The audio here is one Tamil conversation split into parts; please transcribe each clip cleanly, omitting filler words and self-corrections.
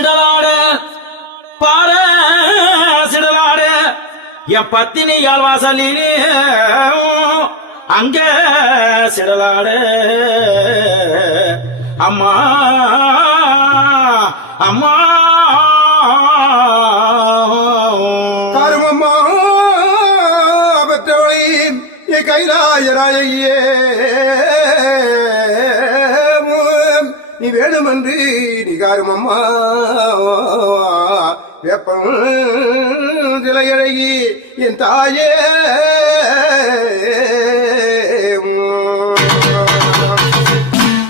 சிடலாட பாட சிடலாட என் பத்தினியால் வாசலிலே அங்க சிடலாட அம்மா அம்மா கருமம்மா பெற்றவளே கைலாயராயே நீ வேணுமென்று நீ காருமம்மா வேப்பம் சிலையழகி என் தாயே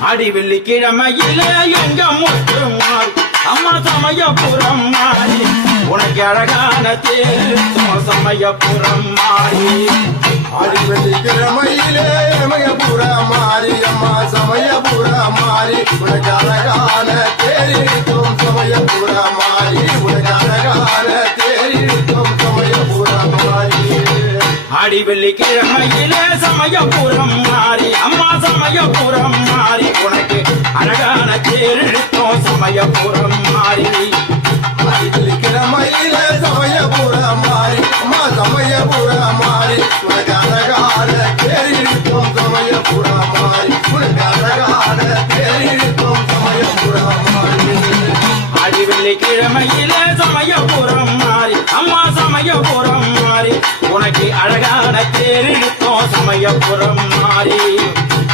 அடி வெள்ளிக்கிழமையில எங்க முத்துமார் அம்மா சமயபுரம் மாறி உனக்கு அழகான தேர் சமயபுரம் மாறி அடி வெள்ளிக்கிழமையிலே சமயபுரம் மாறி அம்மா சமயபுரம் மாறி உனக்கு அழகான தேரிக்கும் சமயபுரம் மாறி உனக்கு அழகான தேரிக்கும் சமயபுரம் மாறி அடி வெள்ளிக்கிழமையில சமயபுரம் மாறி அம்மா சமயபுரம் மாறி உனக்கு அழகான தேர் இழுத்தோம் சமயபுரம் மாறி அடி வெள்ளிக்கிழமையில சமயபுரம் மாறி அம்மா சமயபுரம் மாறி உனக்கு அழகான தேரிக்கும் சமயபுரம் மாறி உனக்கு அழகான தேரிக்கும் சமயபுரம் மாறி அடி வெள்ளிக்கிழமையில சமயபுரம் மாறி அம்மா சமயபுரம் மாறி உனக்கு அழகான தேர் இழுத்தோம் சமயபுரம் மாறி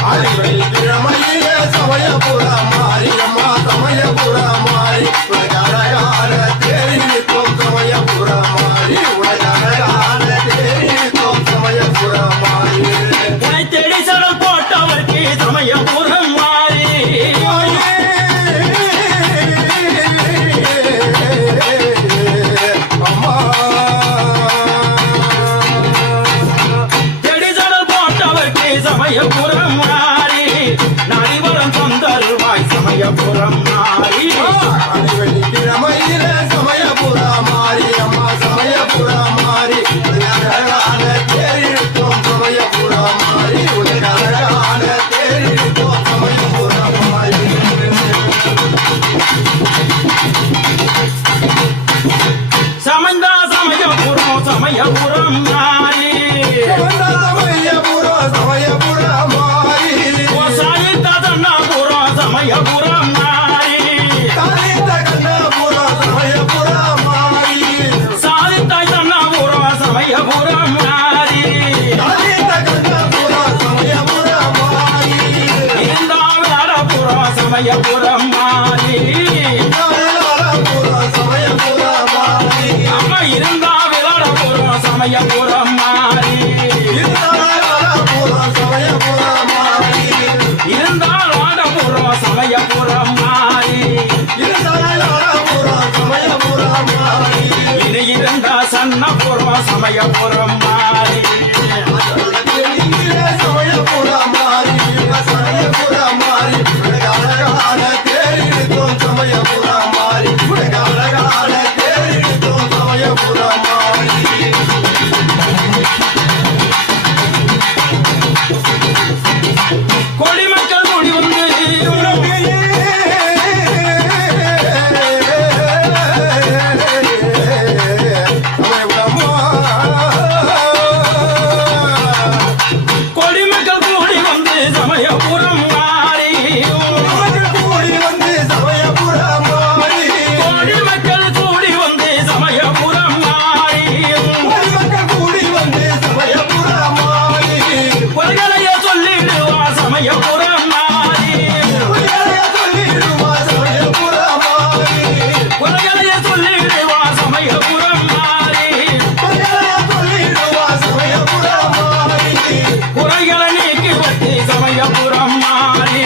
அடி வெள்ளிக்கிழமையில சமயபுரம் மாறி அம்மா சமயபுரம் மாறி உனக்கு அழகான தேரிக்கும் சமயபுரம் மாறி உனக்கு அழகான தேரிக்கும் சமயபுரம் மாறி உனை தேடி சடல் போட்டவருக்கு சமயபுரம் மாறி அம்மா தேடி சடல் போட்டவருக்கு சமயபுரம் மாறி நாடிவரம் சொந்தருவாய் சமயபுரம் மாறி அடி வெள்ளிக்கிழமையில சமயபுரம் மாறி அம்மா சமயபுரம் மாறி உனக்கு அழகான தேரிக்கும் சமயபுரம் மாறி உனக்கு அழகான தேரிக்கும் சமயபுரம் மாறி சமந்தா சமயபுரம் சமயபுரம் மாறி சமயபுரம் சமயபுரம் மாறி சாயித்தா தன்னாபுரம் சமயபுரம் மாறி தாலித்த கண்ணபுரம் சமயபுரம் மாறி சாதித்தாய் தன்னாபுரம் சமயபுரம் மாறி தாலித்த கண்ணபுரம் சமயபுரம் மாறி இருந்தாவிலாடபுரம் சமயபுரம் மாறி தாலிலாரபுரம் சமயபுரம் மாறி அம்மா இருந்தாவிலாடபுரம் சமயபுரம் மாறி தாலிலாரபுரம் சமயபுரம் மாறி இருந்தாலாடபுரம் சமயபுரம் மாறி தாலிலாரபுரம் சமயபுரம் மாறி இனி இருந்தா சன்னபுரம் சமயபுரம் மாறி சமயபுரம் மாறி சமயபுரம் மாறி உனக்கு அழகான தேரிக்கும் சமயபுரம் மாறி உனக்கு அழகான தேரிக்கும் சமயபுரம் மாறி கொடிமக்கள் கூடி வந்து கொடிமக்கள் கூடி வந்து சமயபுரம் மாறி கொடிமக்கள் கூடி வந்து சமயபுரம் மாறி கொலைகளைய சொல்லிடுவா சமயபுரம் மாறி கொலைகளைய சொல்லிடுவா சமயபுரம் மாறி குறைகளை நீக்கி வட்டி சமயபுரம் மாறி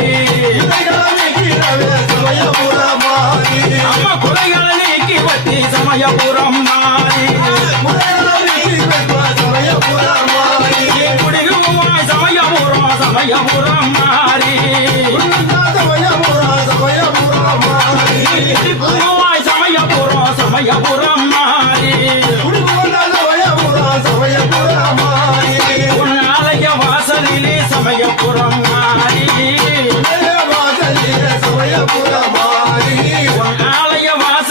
அம்மா குறைகளை நீக்கி வட்டி சமயபுரம் மாறி குடிகுவாய் சமயபுரம் சமயபுரம் மாறி குடிகுவாய் சமயபுரம் சமயபுரம் மாறி உன்னாலய வாசலிலே சமயபுரம் மாறி உன்னாலய வாச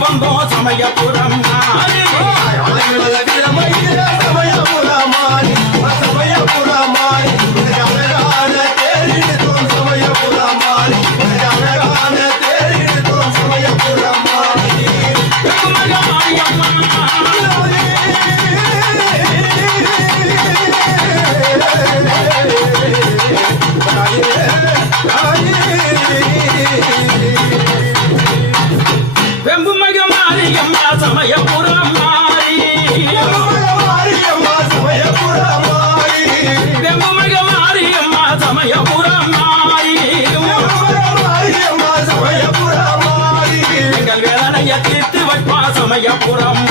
வந்தோம் சமயபுரம் மாறி அழகுல வீரமயிலே சமயபுரம் மாறி சமயபுரம் மாறி அழகான தேரிடுதோம் சமயபுரம் மாறி அழகான தேரிடுதோம் சமயபுரம் மாறி மாரியம்மா வெம்புமக மாரியம்மா சமயபுரம் மாறி வெம்புமக மாரியம்மா சமயபுரம் மாறி எங்கள் வேதனையை தீர்த்து வைப்பா சமயபுரம்